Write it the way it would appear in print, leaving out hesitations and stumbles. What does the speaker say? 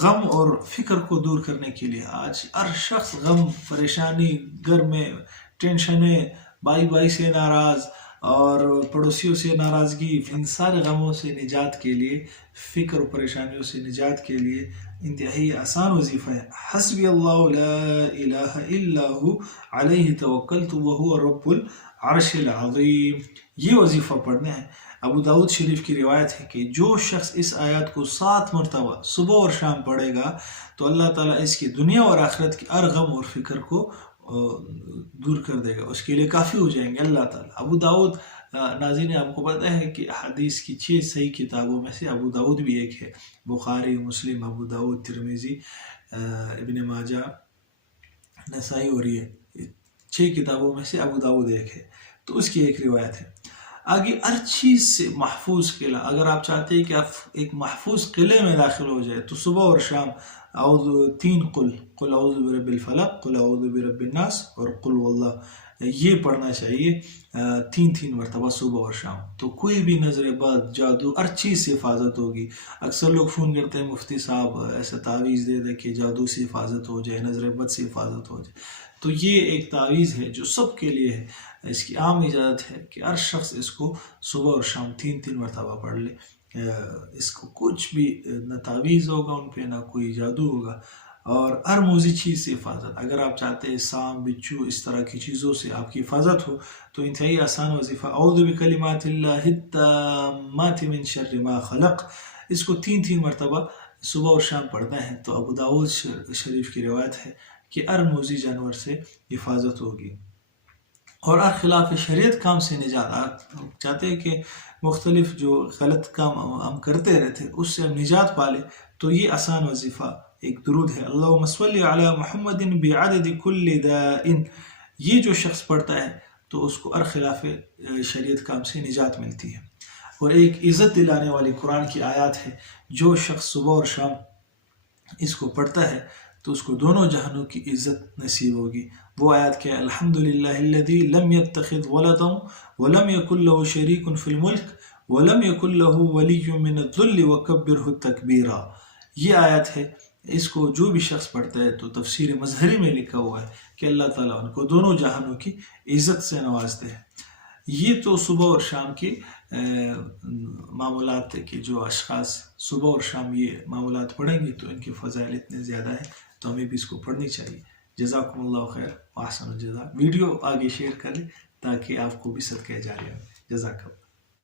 غم اور فکر کو دور کرنے کے لیے آج ہر شخص غم، پریشانی، گھر میں ٹینشنیں، بھائی سے ناراض اور پڑوسیوں سے ناراضگی، ان سارے غموں سے نجات کے لیے، فکر و پریشانیوں سے نجات کے لیے انتہائی آسان وظیفہ ہے حسبی اللہ لا الہ الا ہو علیہ توکلت وہو رب العرش العظیم. یہ وظیفہ پڑھنا ہے. ابو داؤد شریف کی روایت ہے کہ جو شخص اس آیات کو 7 مرتبہ صبح اور شام پڑھے گا تو اللہ تعالیٰ اس کی دنیا اور آخرت کی ہر غم اور فکر کو دور کر دے گا، اس کے لیے کافی ہو جائیں گے اللہ تعالیٰ. ابو داؤد، ناظرین آپ کو پتہ ہے کہ حدیث کی 6 صحیح کتابوں میں سے ابو داؤد بھی ایک ہے. بخاری، مسلم، ابو داؤد، ترمذی، ابن ماجہ، نسائی، اور یہ 6 کتابوں میں سے ابو داؤد ایک ہے. تو اس کی ایک روایت ہے. آگے ہر چیز سے محفوظ قلعہ، اگر آپ چاہتے ہیں کہ آپ ایک محفوظ قلعے میں داخل ہو جائے تو صبح اور شام 3 قل اعوذ برب الفلق، قل اعوذ برب الناس اور قل واللہ، یہ پڑھنا چاہیے 3 مرتبہ صبح اور شام. تو کوئی بھی نظر بد، جادو، ہر چیز سے حفاظت ہوگی. اکثر لوگ فون کرتے ہیں مفتی صاحب ایسا تعویذ دے دے کہ جادو سے حفاظت ہو جائے، نظر بد سے حفاظت ہو جائے. تو یہ ایک تعویذ ہے جو سب کے لیے ہے. اس کی عام اجازت ہے کہ ہر شخص اس کو صبح اور شام 3 مرتبہ پڑھ لے. اس کو کچھ بھی نہ تعویذ ہوگا ان پہ، نہ کوئی جادو ہوگا، اور ہر موذی چیز سے حفاظت. اگر آپ چاہتے ہیں سانپ، بچھو، اس طرح کی چیزوں سے آپ کی حفاظت ہو تو انتہائی آسان وظیفہ اعوذ بکلمات اللہ التامات من شر ما خلق، اس کو 3 مرتبہ صبح اور شام پڑھنا ہے. تو ابو داؤد شریف کی روایت ہے کہ ہر موذی جانور سے حفاظت ہوگی اور ہر خلاف شریعت کام سے نجات. آپ چاہتے ہیں کہ مختلف جو غلط کام ہم کرتے رہتے اس سے ہم نجات پالے تو یہ آسان وظیفہ ایک درود ہے، اللہم صلی علی محمد بعدد کل داء. یہ جو شخص پڑھتا ہے تو اس کو ہر خلاف شریعت کام سے نجات ملتی ہے. اور ایک عزت دلانے والی قرآن کی آیات ہے، جو شخص صبح اور شام اس کو پڑھتا ہے تو اس کو دونوں جہانوں کی عزت نصیب ہوگی. وہ آیات کہ الحمدللہ الذی لم یتخذ ولدا ولم یکن له شریک فی الملک ولم یکن له ولی من الذل وکبرہ تکبیرا. یہ آیت ہے، اس کو جو بھی شخص پڑھتا ہے تو تفسیر مظہری میں لکھا ہوا ہے کہ اللہ تعالیٰ ان کو دونوں جہانوں کی عزت سے نوازتے ہیں. یہ تو صبح اور شام کے معمولات تھے کہ جو اشخاص صبح اور شام یہ معمولات پڑھیں گے تو ان کی فضائل اتنے زیادہ ہیں تو ہمیں بھی اس کو پڑھنی چاہیے. جزاکم اللہ خیر و احسن الجزا. ویڈیو آگے شیئر کریں تاکہ آپ کو بھی صدقہ جاریہ ہو. جزاک اللہ.